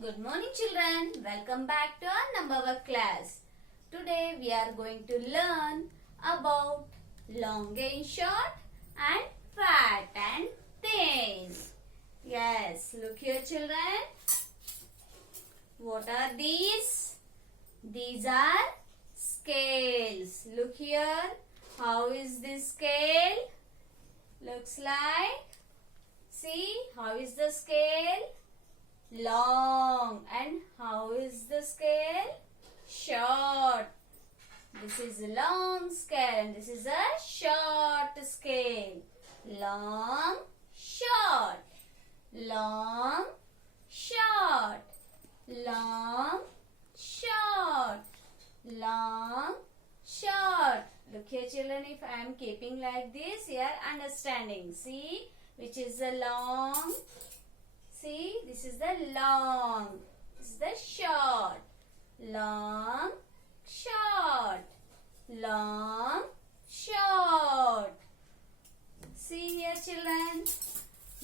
Good morning children. Welcome back to our number work class. Today we are going to learn about long and short and fat and thin. Yes, look here children. What are these? These are scales. Look here. How is this scale? Looks like. See how is the scale? Long. And how is the scale? Short. This is a long scale and this is a short scale. Long, short. Long, short. Long, short. Long, short. Look here children, if I am keeping like this, you are understanding. See which is the long. See, this is the long. This is the short. Long, short. Long, short. See here children.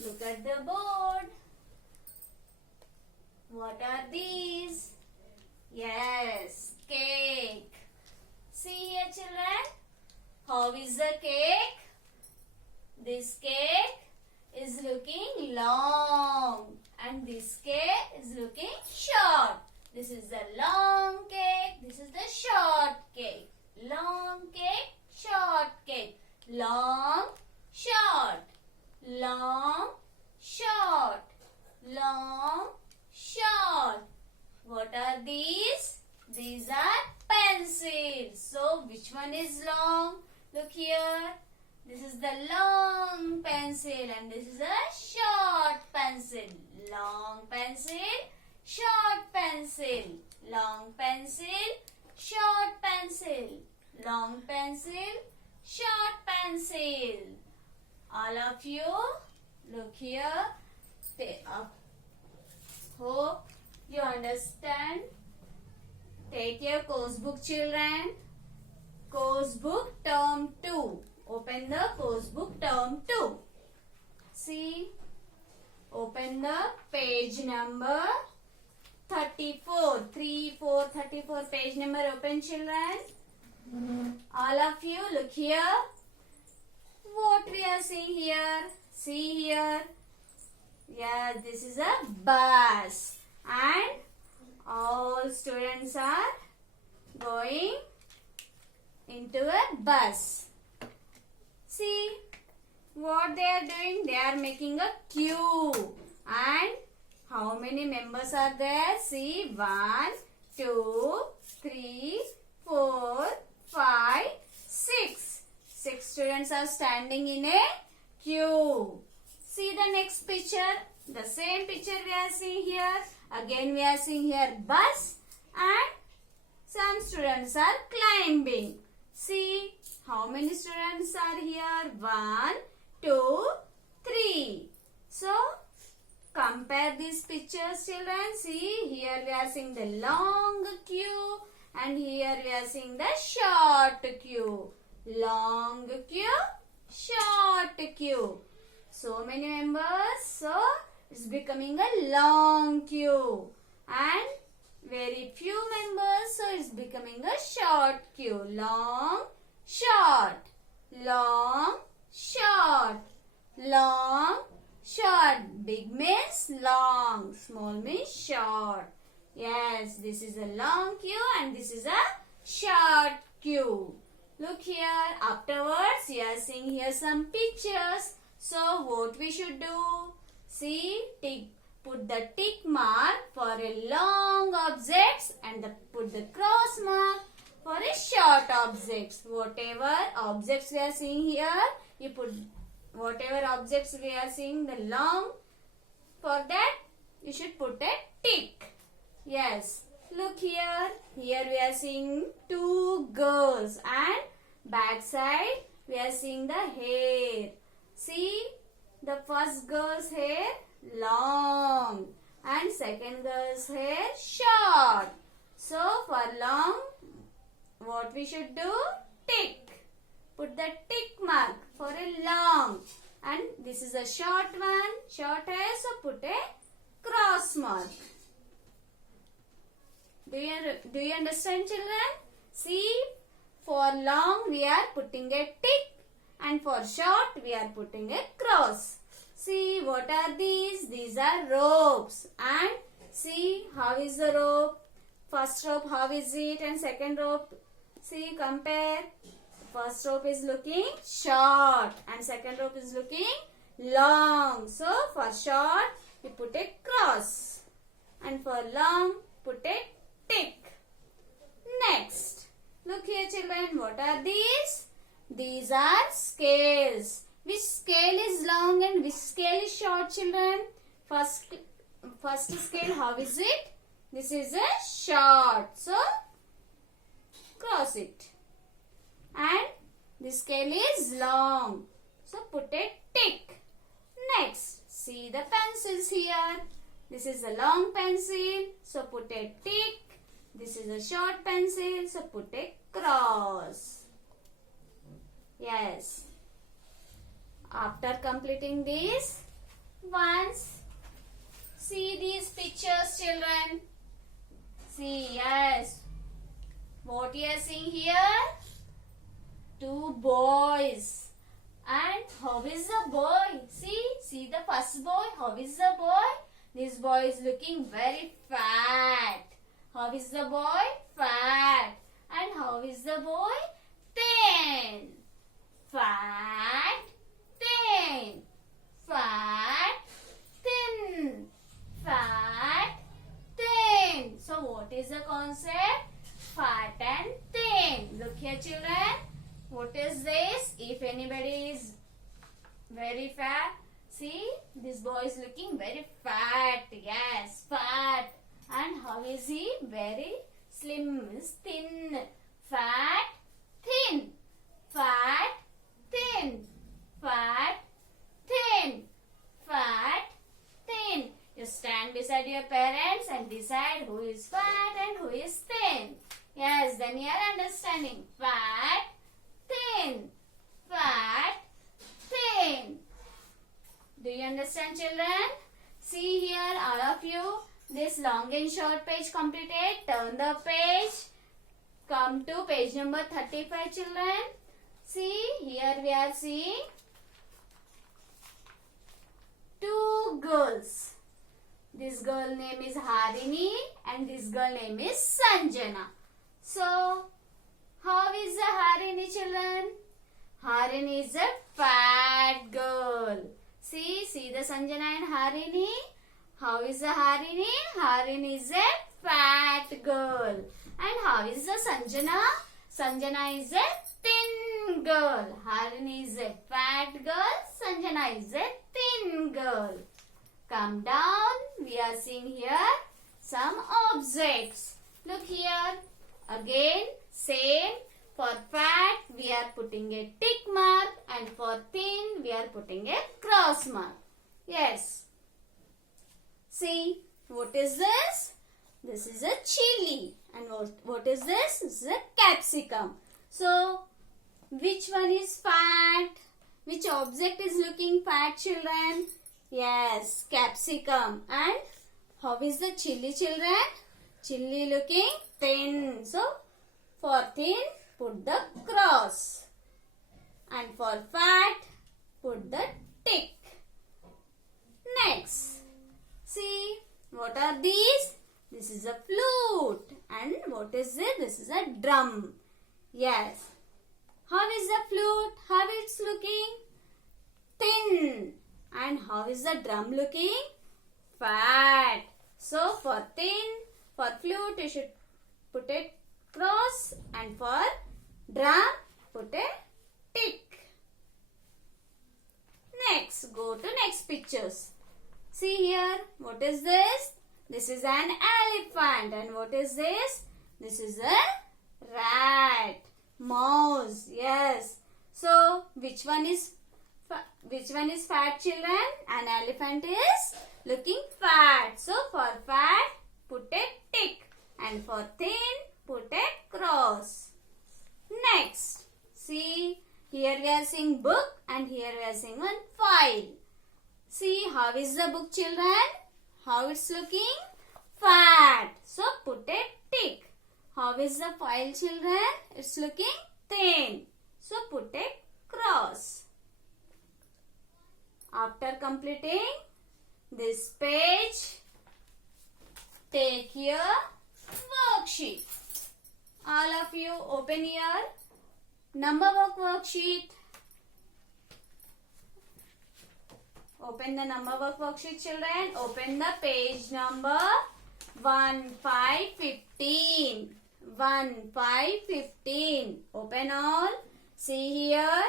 Look at the board. What are these? Yes, cake. See here children. How is the cake? This cake is looking long and this cake is looking short. This is the long cake. This is the short cake. Long cake, short cake. Long, short. Long, short. Long, short. What are these? These are pencils. So which one is long? Look here. This is the long pencil and this is a short pencil. Long pencil, short pencil. Long pencil, short pencil. Long pencil, short pencil. All of you, look here. Hope you understand. Take your course book children. Course book term 2. Open the course book term 2. See, open the page number 34. 34 page number open children. All of you look here. What we are seeing here? See here. Yeah, this is a bus. And all students are going into a bus. See what they are doing? They are making a queue. And how many members are there? See 1, 2, 3, 4, 5, 6. 6 students are standing in a queue. See the next picture. The same picture we are seeing here. Again we are seeing here bus and some students are climbing. See how many students are here? 1, 2, 3. So compare these pictures children. See here we are seeing the long queue and here we are seeing the short queue. Long queue, short queue. So many members. So it's becoming a long queue. And very few members. So it's becoming a short queue. Long, short. Long, short. Long, short. Big means long. Small means short. Yes, this is a long queue and this is a short queue. Look here. Afterwards, you are seeing here some pictures. So, what we should do? See, put the tick mark for a long objects and put the cross mark for a short objects. Whatever objects we are seeing here, you put whatever objects we are seeing the long, for that you should put a tick. Yes, look here. Here we are seeing 2 girls and back side we are seeing the hair. See, the first girl's hair long and second girl's hair short. So for long, what we should do? Tick. Put the tick mark for a long. And this is a short one, short hair, so put a cross mark. Do you understand, children? See, for long we are putting a tick, and for short we are putting a cross. See, what are these? These are ropes. And see, how is the rope? First rope, how is it? And second rope, see, compare. First rope is looking short and second rope is looking long. So, for short, we put a cross. And for long, put a tick. Next, look here, children. What are these? These are scales. Which scale is long and which scale is short, children? First scale, how is it? This is a short. So, cross it. And this scale is long. So, put a tick. Next, see the pencils here. This is a long pencil. So, put a tick. This is a short pencil. So, put a cross. Yes. After completing this, once see these pictures, children. See, yes. What you are seeing here? Two boys. And how is the boy? See the first boy. How is the boy? This boy is looking very fat. How is the boy? Fat. And how is the boy? Thin. Fat, thin. Fat, thin. Fat, thin. So what is the concept? Fat and thin. Look here, children. What is this? If anybody is very fat, see, this boy is looking very fat. Yes, fat. And how is he? Very slim, is thin. Fat, thin. Fat, thin. Fat, thin. Fat, thin. You stand beside your parents and decide who is fat and who is thin. Yes, then you are understanding. Fat, thin. Fat, thin. Do you understand, children? See here, all of you, this long and short page completed. Turn the page. Come to page number 35, children. See, here we are seeing two girls. This girl name is Harini and this girl name is Sanjana. So, how is the Harini, children? Harini is a fat girl. See the Sanjana and Harini. How is the Harini? Harini is a fat girl. And how is the Sanjana? Sanjana is a thin girl. Harini is a fat girl. Sanjana is a thin girl. Come down. We are seeing here some objects. Look here. Again, same. For fat, we are putting a tick mark. And for thin, we are putting a cross mark. Yes. See, what is this? This is a chili. And what is this? This is a capsicum. So, which one is fat? Which object is looking fat, children? Yes, capsicum. And how is the chili, children? Chili looking thin. So, for thin, put the cross. And for fat, put the tick. Next, see, what are these? This is a flute. And what is it? This is a drum. Yes. How is the flute? How it's looking? Thin. And how is the drum looking? Fat. So, for thin, for flute, you should put a cross. And for drum, put a tick. Next, go to next pictures. See here, what is this? This is an elephant. And what is this? This is a rat. Mouse. Yes. So, which one is fat, children? An elephant is looking fat. So, for fat, put a tick. And for thin, put a cross. Next, see, here we are seeing book and here we are seeing one file. See, how is the book, children? How it's looking? Fat. So, put a tick. How is the file, children? It's looking thin. So put a cross. After completing this page, take your worksheet. All of you open your number work worksheet. Open the number work worksheet, children. Open the page number 1515. 1515. Open all. See here.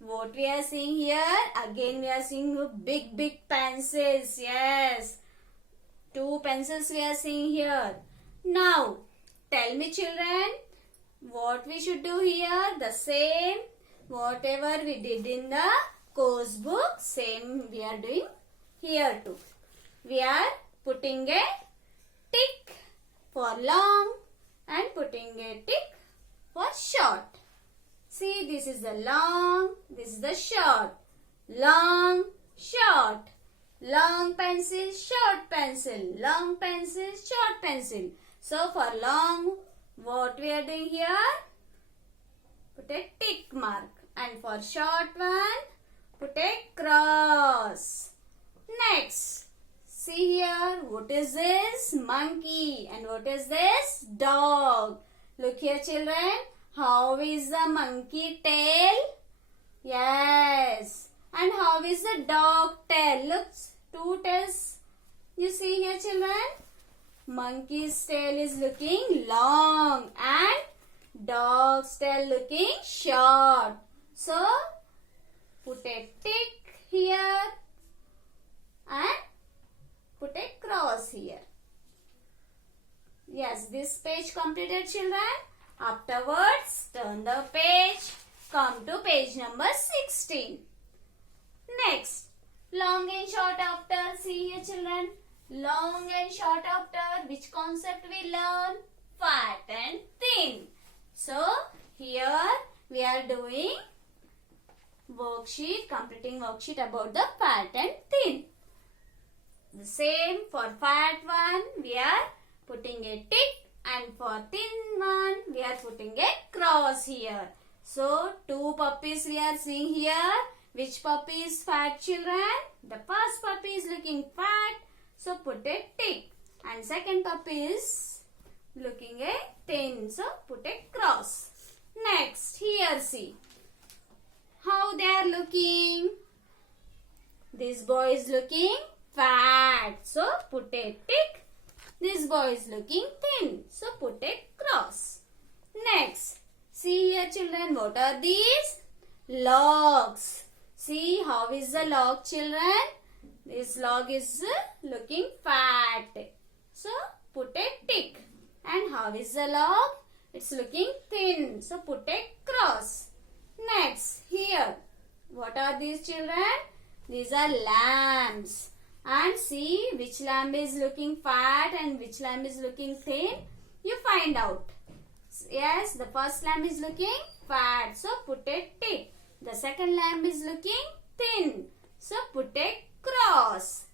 What we are seeing here? Again we are seeing big pencils. Yes. 2 pencils we are seeing here. Now, tell me, children, what we should do here? The same. Whatever we did in the course book, same we are doing here too. We are putting a tick for long and putting a tick for short. See, this is the long, this is the short. Long, short. Long pencil, short pencil. Long pencil, short pencil. So for long, what we are doing here? Put a tick mark. And for short one, put a cross. Next, see here, what is this? Monkey. And what is this? Dog. Look here, children. How is the monkey tail? Yes. And how is the dog tail? Look, 2 tails. You see here, children? Monkey's tail is looking long and dog's tail looking short. So, put a tick here and put a cross here. Yes, this page completed, children. Afterwards, turn the page. Come to page number 16. Next, long and short after. See here, children. Long and short after. Which concept we learn? Fat and thin. So, here we are doing worksheet, completing worksheet about the fat and thin. The same for fat one, we are putting a tick, and for thin one, we are putting a cross here. So, 2 puppies we are seeing here. Which puppy is fat, children? The first puppy is looking fat, so put a tick. And second puppy is looking a thin, so put a cross. Next, here see how they are looking. This boy is looking fat, so put a tick. This boy is looking thin, so put a cross. Next, see here, children, what are these? Logs. See how is the log, children? This log is looking fat, so put a tick. And how is the log? It's looking thin, so put a cross. Next, here, what are these, children? These are lambs. And see which lamb is looking fat and which lamb is looking thin. You find out. Yes, the first lamb is looking fat, so put a tick. The second lamb is looking thin, so put a cross.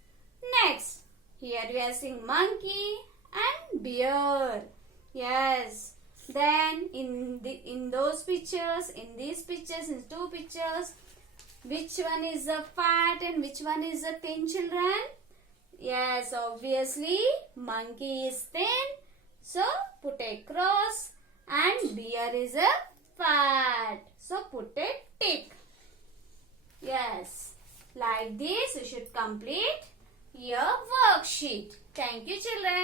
Next, here we are seeing monkey and bear. Yes. Then in those pictures, in these pictures, in 2 pictures, which one is the fat and which one is the thin, children? Yes, obviously monkey is thin, so put a cross, and bear is a fat, so put a tick. Yes, like this you should complete your worksheet. Thank you, children.